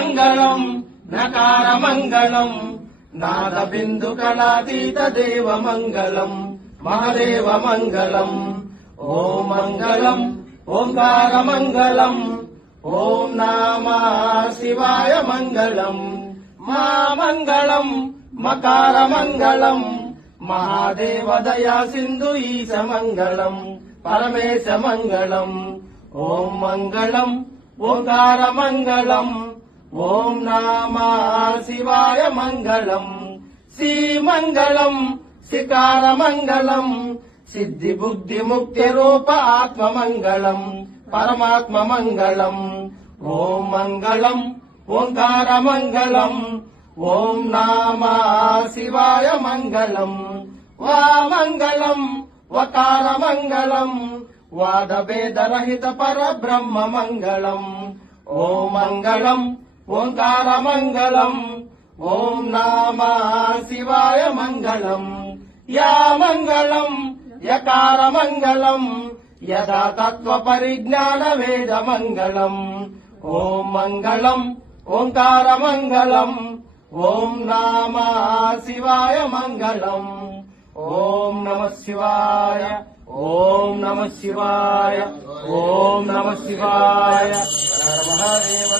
మంగళం నకార మంగళం నాద బిందు కళాతీత దేవ మంగళం మహాదేవ మంగళం ఓం మంగళం ఓంకార మంగళం ఓం నమః శివాయ మంగళం మా మంగళం మకార మంగళం మహాదేవ దయా సింధు ఈశ మంగళం పరమేశ మంగళం ఓం మంగళం ఓంకార మంగళం ఓం నమః శివాయ మంగళం శ్రీమంగళం శికార మంగళం సిద్ధి బుద్ధి ముక్తి రూప ఆత్మ మంగళం పరమాత్మ మంగళం ఓం మంగళం ఓంకార మంగళం ఓం నమః శివాయ మంగళం వా మంగళం వకార మంగళం వాద భేద రహిత పరబ్రహ్మ మంగళం ఓం మంగళం ఓంకార మంగళం ఓం నమః శివాయ మంగళం యా మంగళం యకార మంగళం యథా తత్వ పరిజ్ఞాన వేద మంగళం ఓం మంగళం ఓంకార మంగళం ఓం నమః శివాయ మంగళం ఓం నమః శివాయ ఓం నమః శివాయ ఓం నమః శివాయ మహాదేవ